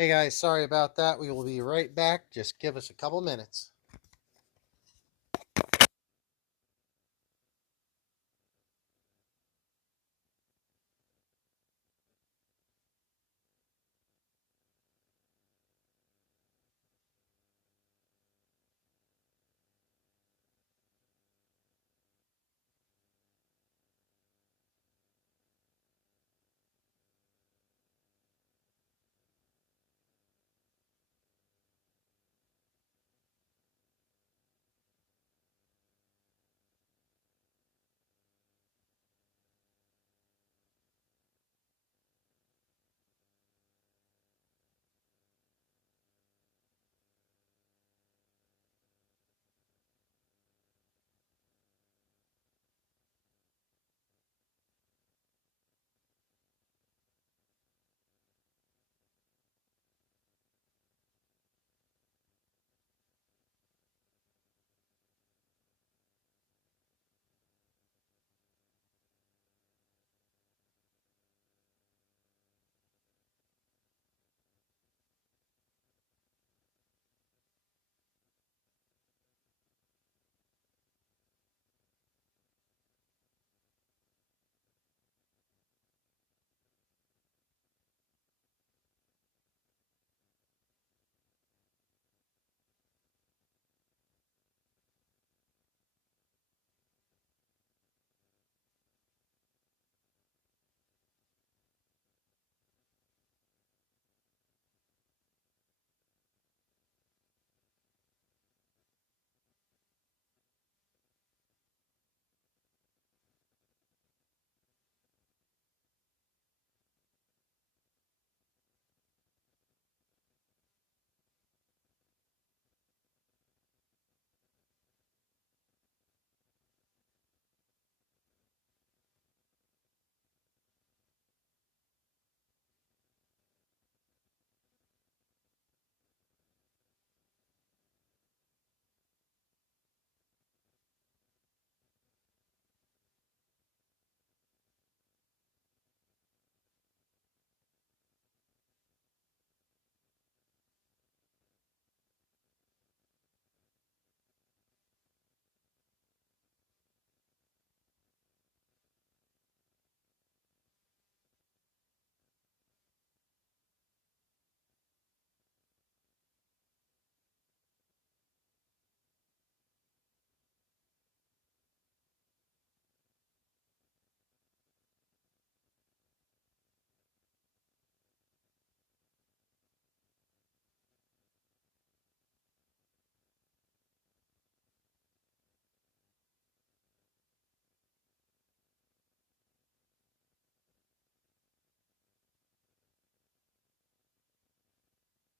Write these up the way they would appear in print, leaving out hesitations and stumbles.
Hey guys, sorry about that. We will be right back. Just give us a couple minutes.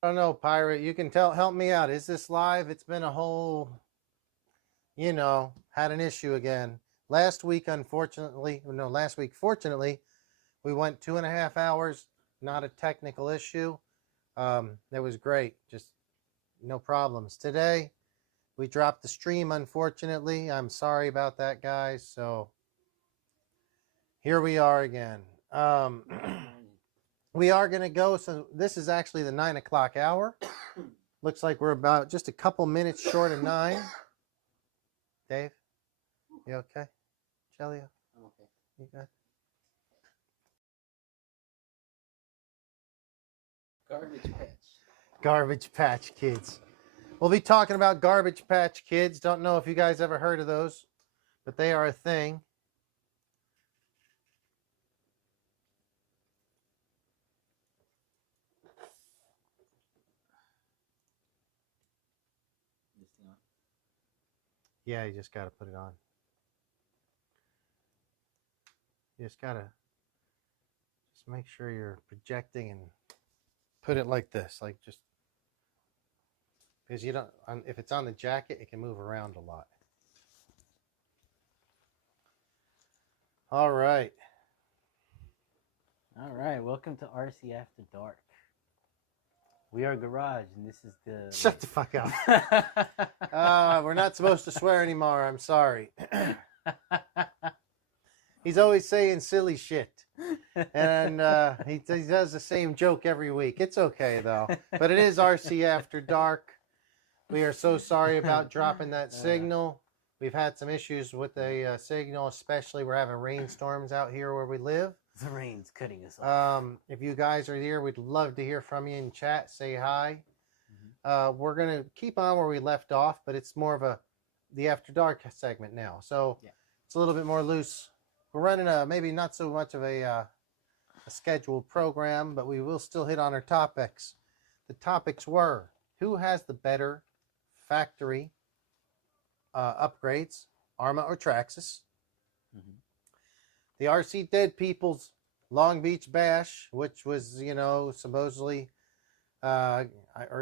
I don't know, Pirate. You can help me out. Is this live? It's been a whole, had an issue again. Last week, unfortunately, no, last week, fortunately, we went 2.5 hours. Not a technical issue. It was great. Just no problems. Today, we dropped the stream, unfortunately. I'm sorry about that, guys. So here we are again. We are going to go. So this is actually the 9 o'clock hour. Looks like we're about just a couple minutes short of 9. Dave, you okay? Chelios, I'm okay. you good? Garbage Patch. Garbage Patch Kids. We'll be talking about Garbage Patch Kids. Don't know if you guys ever heard of those, but they are a thing. Yeah, you just got to put it on. You just got to make sure you're projecting and put it like this, like just because you don't, if it's on the jacket, it can move around a lot. All right. All right, welcome to RC After Dark. We are Garage, and this is the... Shut the fuck up. We're not supposed to swear anymore. I'm sorry. He's always saying silly shit. And he does the same joke every week. It's okay though. But it is RC After Dark. We are so sorry about dropping that signal. We've had some issues with the signal, especially we're having rainstorms out here where we live. The rain's cutting us off. If you guys are here, we'd love to hear from you in chat. Say hi. We're going to keep on where we left off, but it's more of the After Dark segment now. So it's a little bit more loose. We're running maybe not so much of a scheduled program, but we will still hit on our topics. The topics were, who has the better factory upgrades, Arma or Traxxas? The RC Dead People's Long Beach Bash, which was, supposedly, or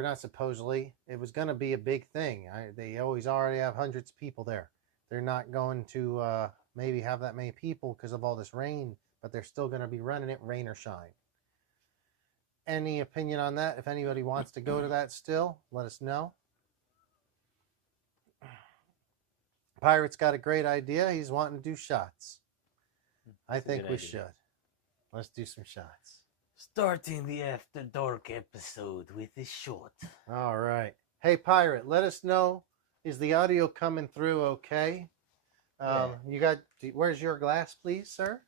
not supposedly, it was going to be a big thing. They always already have hundreds of people there. They're not going to maybe have that many people because of all this rain, but they're still going to be running it rain or shine. Any opinion on that? If anybody wants to go to that still, let us know. Pirate's got a great idea. He's wanting to do shots. I think we should. Let's do some shots. Starting the After Dark episode with a shot. All right. Hey, Pirate, let us know. Is the audio coming through okay? Where's your glass, please, sir?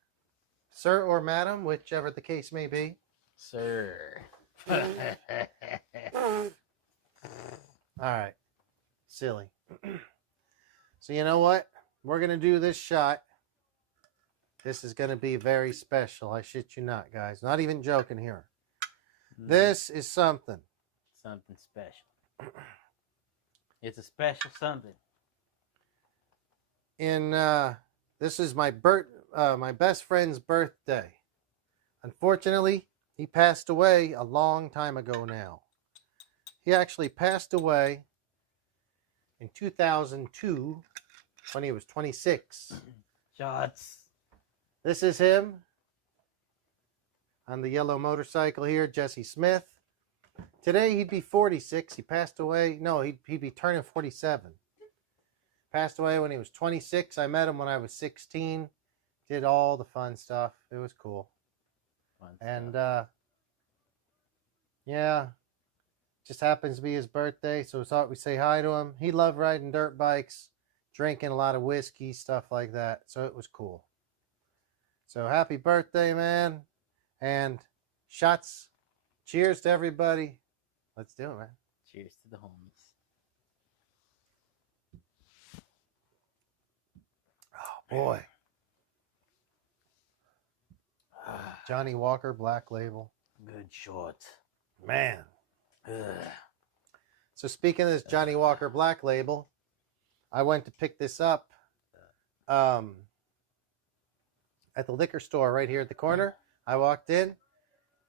Sir or madam, whichever the case may be. Sir. All right. Silly. So you know what? We're going to do this shot. This is going to be very special. I shit you not, guys. Not even joking here. This is something. Something special. It's a special something. This is my best friend's birthday. Unfortunately, he passed away a long time ago now. He actually passed away in 2002 when he was 26. Shots. This is him on the yellow motorcycle here, Jesse Smith. Today he'd be 46. He passed away. No, he'd be turning 47. Passed away when he was 26. I met him when I was 16. Did all the fun stuff. It was cool. And just happens to be his birthday, so we thought we'd say hi to him. He loved riding dirt bikes, drinking a lot of whiskey, stuff like that. So it was cool. So happy birthday, man. And shots. Cheers to everybody. Let's do it, man. Cheers to the homies. Oh, boy. Johnny Walker, Black Label. Good shot. Man. Ugh. So speaking of this Johnny Walker Black Label, I went to pick this up at the liquor store right here at the corner. I walked in.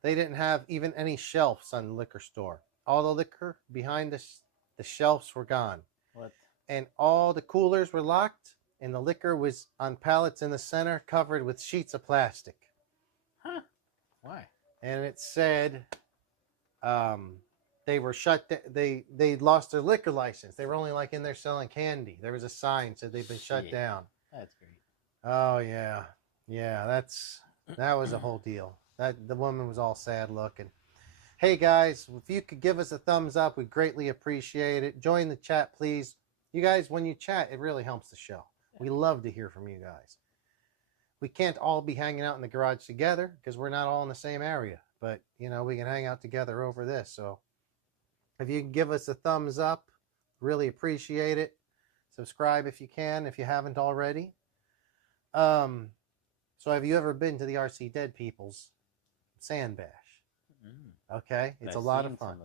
They didn't have even any shelves on the liquor store. All the liquor behind the shelves were gone. What? And all the coolers were locked, and the liquor was on pallets in the center covered with sheets of plastic. Huh. Why? And it said they were shut. They lost their liquor license. They were only like in there selling candy. There was a sign said they've been shut down. That's great. Oh yeah, that was a whole deal. That the woman was all sad looking. Hey guys, if you could give us a thumbs up, we'd greatly appreciate it. Join the chat, please. You guys, when you chat, it really helps the show. We love to hear from you guys. We can't all be hanging out in the garage together because we're not all in the same area. But, we can hang out together over this. So if you can give us a thumbs up, really appreciate it. Subscribe if you can, if you haven't already. So have you ever been to the RC Dead People's Sand Bash? Okay, it's a lot of fun.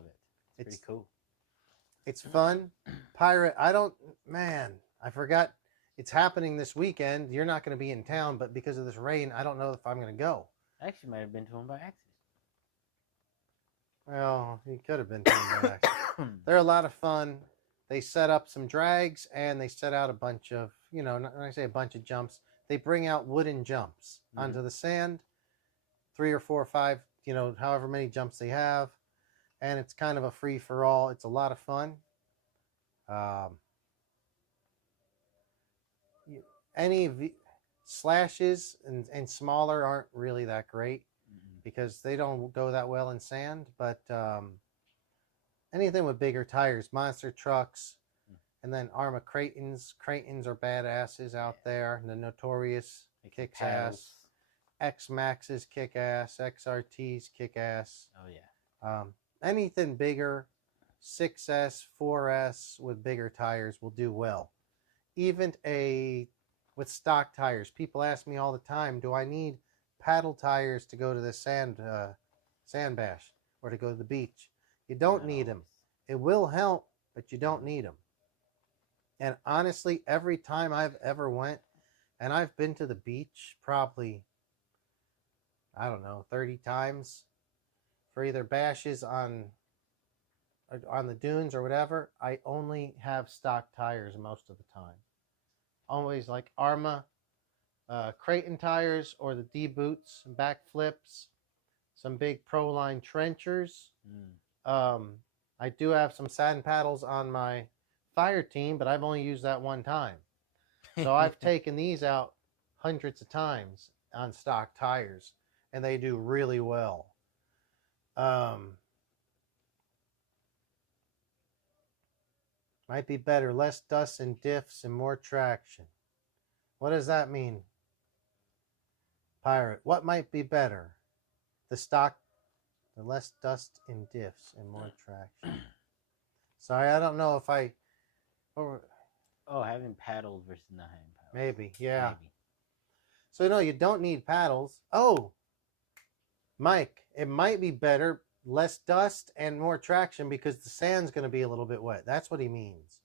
It's pretty cool. It's fun. Pirate, I forgot. It's happening this weekend. You're not going to be in town, but because of this rain, I don't know if I'm going to go. I actually might have been to one by accident. Well, you could have been to one by accident. They're a lot of fun. They set up some drags, and they set out a bunch of, when I say a bunch of jumps, they bring out wooden jumps onto the sand, 3 or 4 or 5, however many jumps they have. And it's kind of a free-for-all. It's a lot of fun. Slashes and smaller aren't really that great because they don't go that well in sand. But anything with bigger tires, monster trucks, and then Arma Creightons. Creightons are badasses out there. The Notorious kicks ass. X Maxes kick ass. XRTs kick ass. Oh yeah. Anything bigger, 6S, 4S with bigger tires will do well. Even with stock tires, people ask me all the time, do I need paddle tires to go to the sand bash or to go to the beach? You don't need them. It will help, but you don't need them. And honestly, every time I've ever went, and I've been to the beach probably, I don't know, 30 times for either bashes on the dunes or whatever, I only have stock tires most of the time. Always like Arma Creighton tires or the D boots, back flips, some big Proline trenchers. I do have some sand paddles on my fire team, but I've only used that one time. So I've taken these out hundreds of times on stock tires, and they do really well. Might be better, less dust and diffs and more traction. What does that mean, Pirate? What might be better? The less dust and diffs and more traction. Sorry, I don't know if I... having paddles versus not having paddles. Maybe, yeah. Maybe. So, no, you don't need paddles. Oh, Mike, it might be better, less dust and more traction because the sand's going to be a little bit wet. That's what he means.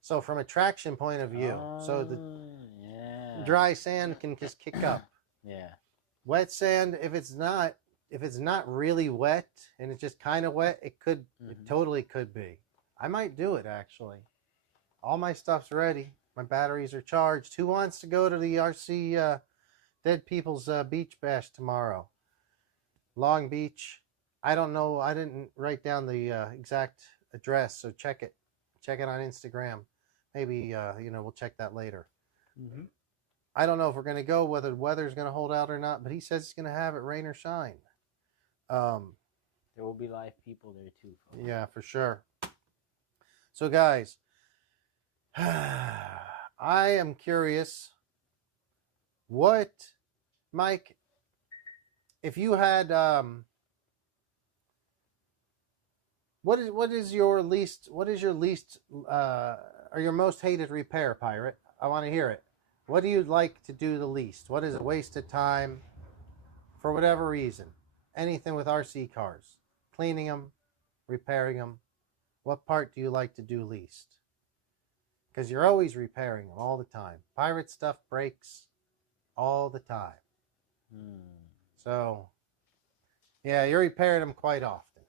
So from a traction point of view, so the dry sand can just kick up. Yeah. Wet sand, if it's not really wet and it's just kind of wet, it totally could be. I might do it actually. All my stuff's ready. My batteries are charged. Who wants to go to the RC Dead People's Beach Bash tomorrow? Long Beach. I don't know. I didn't write down the exact address, so check it. Check it on Instagram. Maybe we'll check that later. I don't know if we're going to go, whether the weather's going to hold out or not, but he says he's going to have it rain or shine. There will be live people there too. Folks. Yeah, for sure. So guys, I am curious, Mike, if you had, what is your least or your most hated repair, Pirate? I want to hear it. What do you like to do the least? What is a waste of time for whatever reason? Anything with RC cars, cleaning them, repairing them. What part do you like to do least? Because you're always repairing them all the time. Pirate stuff breaks all the time. So, yeah, you're repairing them quite often.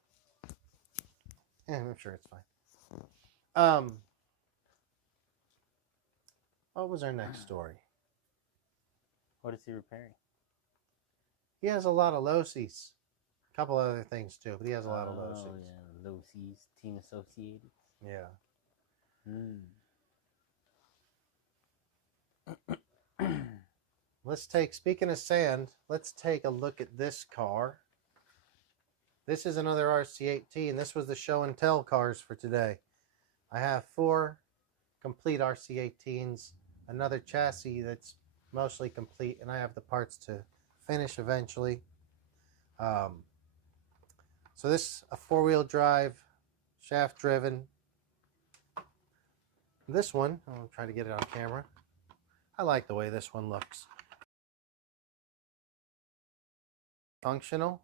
Yeah, I'm sure it's fine. What was our next story? What is he repairing? He has a lot of Losies. A couple other things too, but he has a lot of Losies. Oh, yeah, Losies, Team Associated. Yeah. Speaking of sand, let's take a look at this car. This is another RC18. This was the show and tell cars for today. I have 4 complete RC18s, another chassis that's mostly complete, and I have the parts to finish eventually. So this a 4-wheel drive, shaft driven. This one, I'll try to get it on camera. I like the way this one looks. Functional.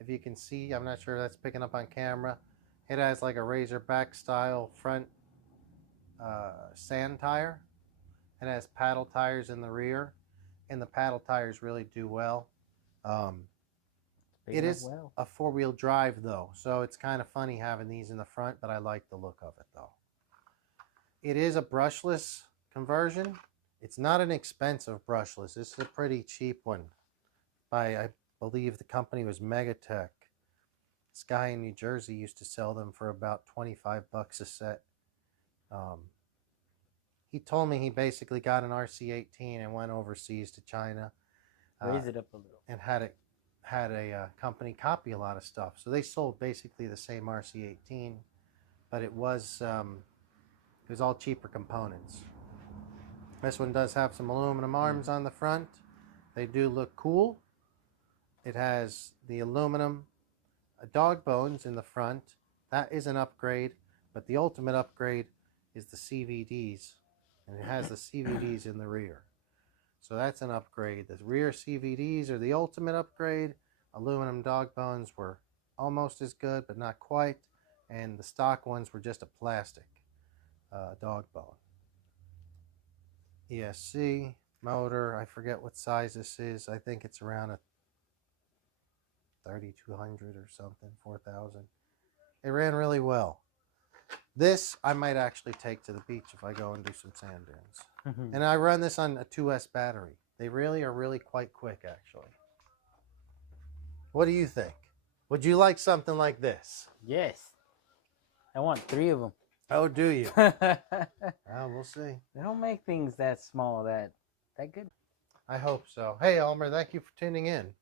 If you can see, I'm not sure if that's picking up on camera. It has like a Razorback style front sand tire. It has paddle tires in the rear, and the paddle tires really do well. It is a 4-wheel drive though, so it's kind of funny having these in the front, but I like the look of it though. It is a brushless conversion. It's not an expensive brushless. This is a pretty cheap one by, I believe the company was Megatech. This guy in New Jersey used to sell them for about 25 bucks a set. he told me he basically got an RC18 and went overseas to China. Raise it up a little. And had a company copy a lot of stuff. So they sold basically the same RC18, but it was all cheaper components. This one does have some aluminum arms on the front. They do look cool. It has the aluminum dog bones in the front. That is an upgrade, but the ultimate upgrade is the CVDs, and it has the CVDs in the rear. So that's an upgrade. The rear CVDs are the ultimate upgrade. Aluminum dog bones were almost as good, but not quite. And the stock ones were just a plastic dog bone. ESC motor, I forget what size this is. I think it's around a 3200 or something, 4000. It ran really well. This I might actually take to the beach if I go and do some sand dunes. And I run this on a 2S battery. They really are really quite quick, actually. What do you think? Would you like something like this? Yes. I want 3 of them. Oh, do you? Well, we'll see. They don't make things that small that good. I hope so. Hey, Elmer, thank you for tuning in.